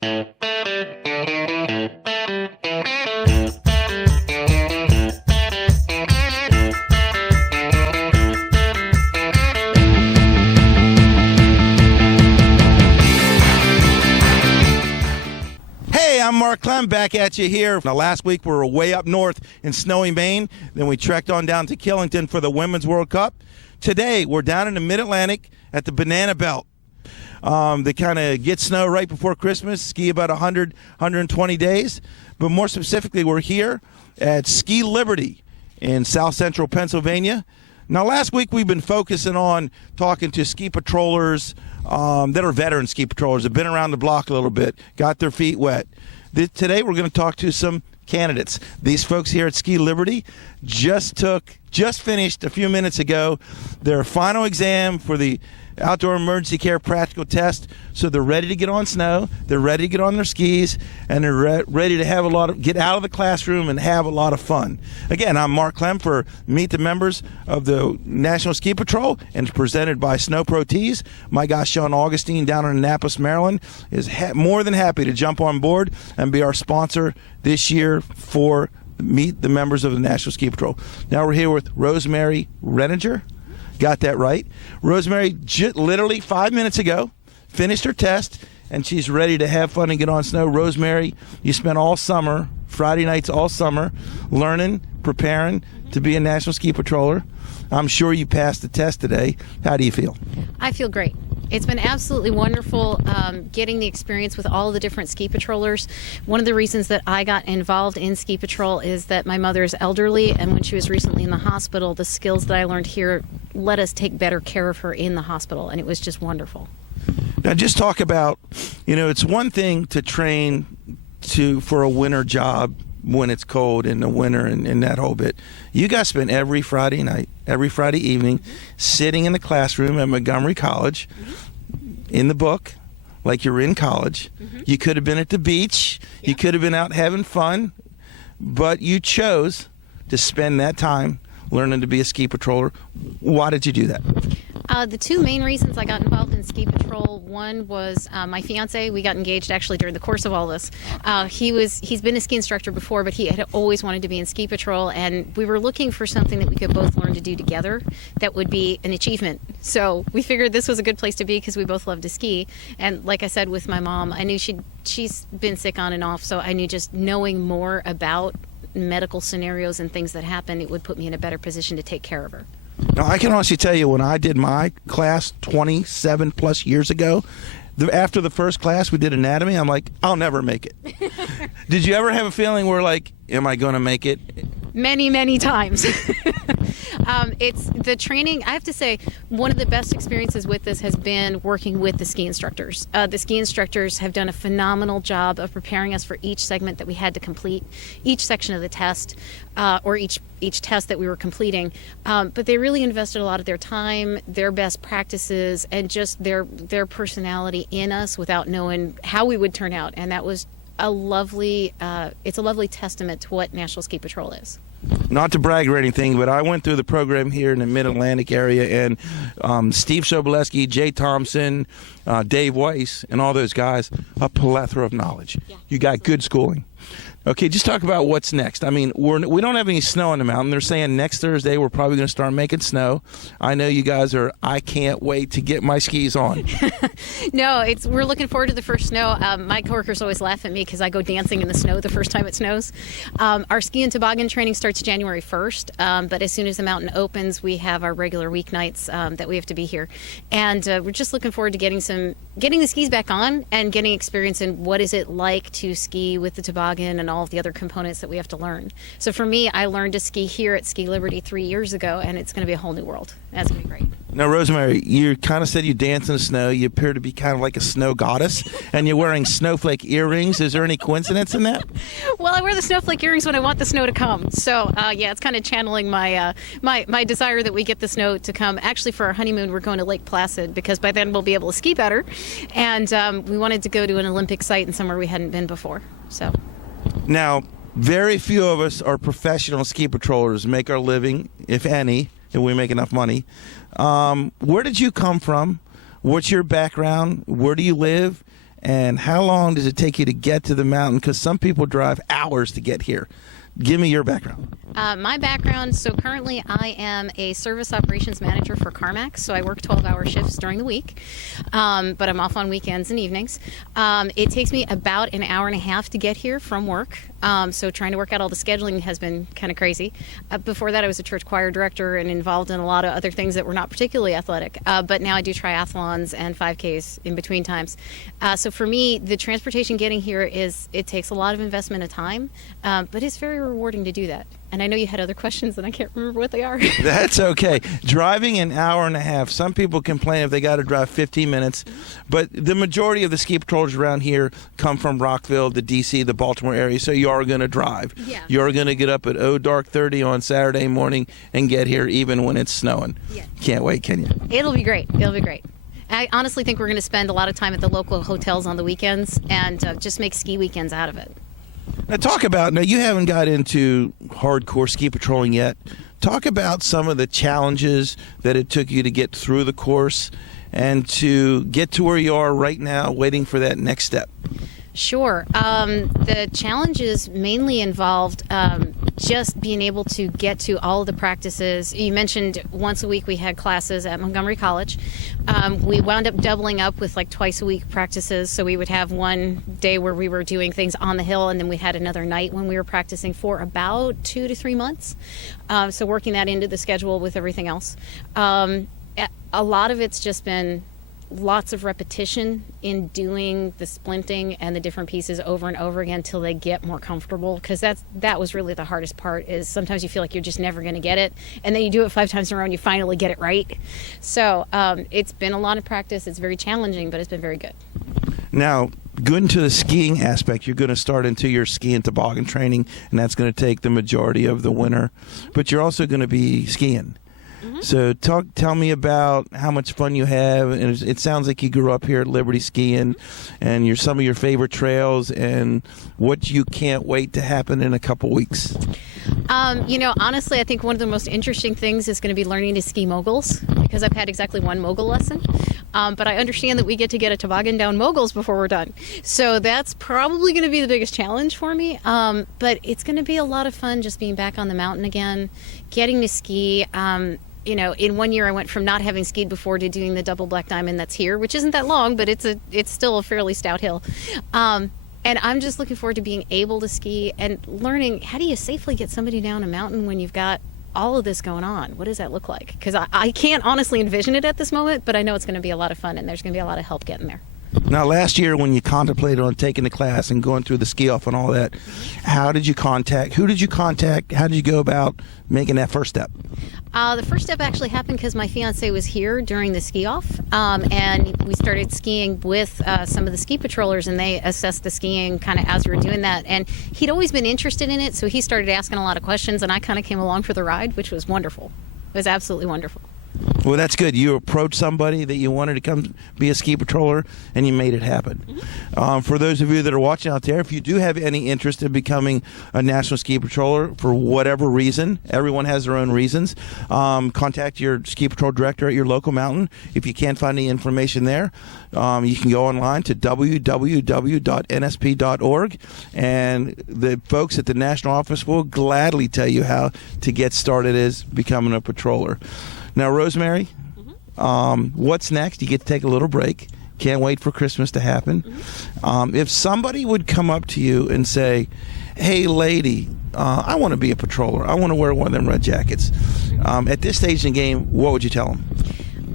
Hey, I'm Mark Clem back at you here. Now, last week we were way up north in snowy Maine. Then we trekked on down to Killington for the Women's World Cup. Today we're down in the Mid-Atlantic at the Banana Belt. They kind of get snow right before Christmas, ski about 100, 120 days. But more specifically, we're here at Ski Liberty in south central Pennsylvania. Now, last week we've been focusing on talking to ski patrollers that are veteran ski patrollers, have been around the block a little bit, got their feet wet. Today we're going to talk to some candidates. These folks here at Ski Liberty just finished a few minutes ago their final exam for the Outdoor Emergency Care Practical Test. So they're ready to get on snow, they're ready to get on their skis, and they're ready to get out of the classroom and have a lot of fun. Again, I'm Mark Clem for Meet the Members of the National Ski Patrol, and it's presented by Snow Pro Tees. My guy Sean Augustine down in Annapolis, Maryland, is more than happy to jump on board and be our sponsor this year for Meet the Members of the National Ski Patrol. Now we're here with Rosemary Reninger. Got that right. Rosemary literally 5 minutes ago finished her test, and she's ready to have fun and get on snow. Rosemary, you spent all summer, Friday nights all summer, learning, preparing to be a National Ski Patroller. I'm sure you passed the test today. How do you feel? I feel great. It's been absolutely wonderful getting the experience with all the different ski patrollers. One of the reasons that I got involved in ski patrol is that my mother is elderly, and when she was recently in the hospital, the skills that I learned here let us take better care of her in the hospital, and it was just wonderful. Now, just talk about, it's one thing to train for a winter job when it's cold in the winter and that whole bit. You guys spend every Friday night, every Friday evening, sitting in the classroom at Montgomery College in the book like you're in college. You could have been at the beach. You could have been out having fun, but you chose to spend that time learning to be a ski patroller. Why did you do that? The two main reasons I got involved in ski patrol, one was my fiance. We got engaged actually during the course of all this. He's been a ski instructor before, but he had always wanted to be in ski patrol, and we were looking for something that we could both learn to do together that would be an achievement. So we figured this was a good place to be because we both love to ski. And like I said, with my mom, I knew she's been sick on and off, so I knew just knowing more about medical scenarios and things that happen, it would put me in a better position to take care of her. Now, I can honestly tell you, when I did my class 27 plus years ago, after the first class we did anatomy, I'm like, I'll never make it. Did you ever have a feeling where like, am I going to make it? Many, many times. It's the training. I have to say, one of the best experiences with this has been working with the ski instructors. The ski instructors have done a phenomenal job of preparing us for each segment that we had to complete, each section of the test, or each test that we were completing. But they really invested a lot of their time, their best practices, and just their personality in us without knowing how we would turn out. And that was it's a lovely testament to what National Ski Patrol is. Not to brag or anything, but I went through the program here in the Mid-Atlantic area, and Steve Soboleski, Jay Thompson, Dave Weiss, and all those guys, a plethora of knowledge. Yeah, you got good schooling. Okay, just talk about what's next. I mean, we don't have any snow on the mountain. They're saying next Thursday we're probably going to start making snow. I know you guys I can't wait to get my skis on. No, we're looking forward to the first snow. My coworkers always laugh at me because I go dancing in the snow the first time it snows. Our ski and toboggan training starts January 1st, but as soon as the mountain opens, we have our regular weeknights that we have to be here. And we're just looking forward to getting the skis back on and getting experience in what is it like to ski with the toboggan and all of the other components that we have to learn. So for me, I learned to ski here at Ski Liberty 3 years ago, and it's going to be a whole new world. That's going to be great. Now, Rosemary, you kind of said you dance in the snow. You appear to be kind of like a snow goddess, and you're wearing snowflake earrings. Is there any coincidence in that? Well, I wear the snowflake earrings when I want the snow to come. So, yeah, it's kind of channeling my my desire that we get the snow to come. Actually, for our honeymoon, we're going to Lake Placid because by then we'll be able to ski better. And we wanted to go to an Olympic site and somewhere we hadn't been before. So. Now, very few of us are professional ski patrollers, make our living, if any, if we make enough money. Where did you come from? What's your background? Where do you live? And how long does it take you to get to the mountain? Because some people drive hours to get here. Give me your background. My background, so currently I am a service operations manager for CarMax, so I work 12-hour shifts during the week, but I'm off on weekends and evenings. It takes me about an hour and a half to get here from work, so trying to work out all the scheduling has been kind of crazy. Before that, I was a church choir director and involved in a lot of other things that were not particularly athletic, but now I do triathlons and 5Ks in between times. So for me, the transportation getting here it takes a lot of investment of time, but it's very rewarding to do that. And I know you had other questions and I can't remember what they are. That's okay. Driving an hour and a half. Some people complain if they got to drive 15 minutes, but the majority of the ski patrollers around here come from Rockville, the DC, the Baltimore area, so you are going to drive. Yeah. You're going to get up at dark 30 on Saturday morning and get here even when it's snowing. Yeah. Can't wait, can you? It'll be great. It'll be great. I honestly think we're going to spend a lot of time at the local hotels on the weekends and just make ski weekends out of it. Now you haven't got into hardcore ski patrolling yet. Talk about some of the challenges that it took you to get through the course and to get to where you are right now, waiting for that next step. Sure. The challenges mainly involved just being able to get to all of the practices. You mentioned once a week we had classes at Montgomery College. We wound up doubling up with like twice a week practices. So we would have one day where we were doing things on the hill, and then we had another night when we were practicing for about 2 to 3 months. So working that into the schedule with everything else. A lot of it's just been lots of repetition in doing the splinting and the different pieces over and over again till they get more comfortable, because that was really the hardest part. Is sometimes you feel like you're just never going to get it, and then you do it 5 times in a row and you finally get it right. So it's been a lot of practice. It's very challenging, but it's been very good. Now, going into the skiing aspect, you're going to start into your ski and toboggan training, and that's going to take the majority of the winter, but you're also going to be skiing. Mm-hmm. So tell me about how much fun you have. And it sounds like you grew up here at Liberty Skiing, and some of your favorite trails, and what you can't wait to happen in a couple weeks. Honestly, I think one of the most interesting things is going to be learning to ski moguls, because I've had exactly one mogul lesson. But I understand that we get to get a toboggan down moguls before we're done. So that's probably going to be the biggest challenge for me. But it's going to be a lot of fun just being back on the mountain again, getting to ski. In 1 year I went from not having skied before to doing the double black diamond that's here, which isn't that long, but it's still a fairly stout hill. And I'm just looking forward to being able to ski and learning, how do you safely get somebody down a mountain when you've got all of this going on? What does that look like? Because I can't honestly envision it at this moment, but I know it's going to be a lot of fun, and there's going to be a lot of help getting there. Now, last year when you contemplated on taking the class and going through the ski off and all that, who did you contact? How did you go about making that first step? The first step actually happened because my fiance was here during the ski off, and we started skiing with some of the ski patrollers, and they assessed the skiing kind of as we were doing that. And he'd always been interested in it, so he started asking a lot of questions, and I kind of came along for the ride, which was wonderful. It was absolutely wonderful. Well, that's good. You approached somebody that you wanted to come be a ski patroller, and you made it happen. Mm-hmm. For those of you that are watching out there, if you do have any interest in becoming a national ski patroller for whatever reason, everyone has their own reasons, contact your ski patrol director at your local mountain. If you can't find any information there, you can go online to www.nsp.org, and the folks at the national office will gladly tell you how to get started as becoming a patroller. Now, Rosemary, what's next? You get to take a little break. Can't wait for Christmas to happen. Mm-hmm. If somebody would come up to you and say, hey, lady, I want to be a patroller. I want to wear one of them red jackets. At this stage in the game, what would you tell them?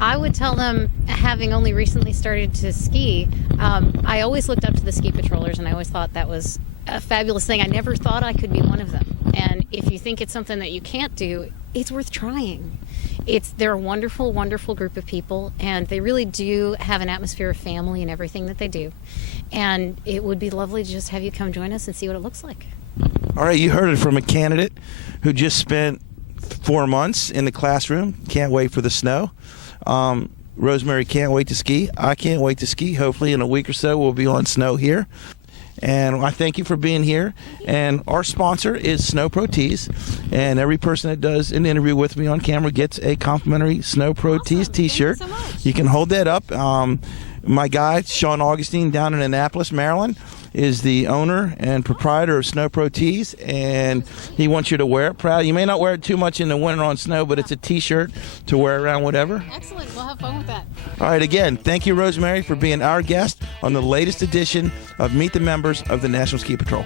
I would tell them, having only recently started to ski, I always looked up to the ski patrollers, and I always thought that was a fabulous thing. I never thought I could be one of them. And if you think it's something that you can't do, it's worth trying. They're a wonderful, wonderful group of people, and they really do have an atmosphere of family in everything that they do. And it would be lovely to just have you come join us and see what it looks like. All right, you heard it from a candidate who just spent 4 months in the classroom. Can't wait for the snow. Rosemary can't wait to ski. I can't wait to ski. Hopefully in a week or so we'll be on snow here. And I thank you for being here. And our sponsor is Snow Pro Tees. And every person that does an interview with me on camera gets a complimentary Snow Pro Tees t-shirt. Thank you so much. You can hold that up. My guy, Sean Augustine, down in Annapolis, Maryland, is the owner and proprietor of Snow Pro Tees, and he wants you to wear it proud. You may not wear it too much in the winter on snow, but it's a T-shirt to wear around whatever. Excellent. We'll have fun with that. All right, again, thank you, Rosemary, for being our guest on the latest edition of Meet the Members of the National Ski Patrol.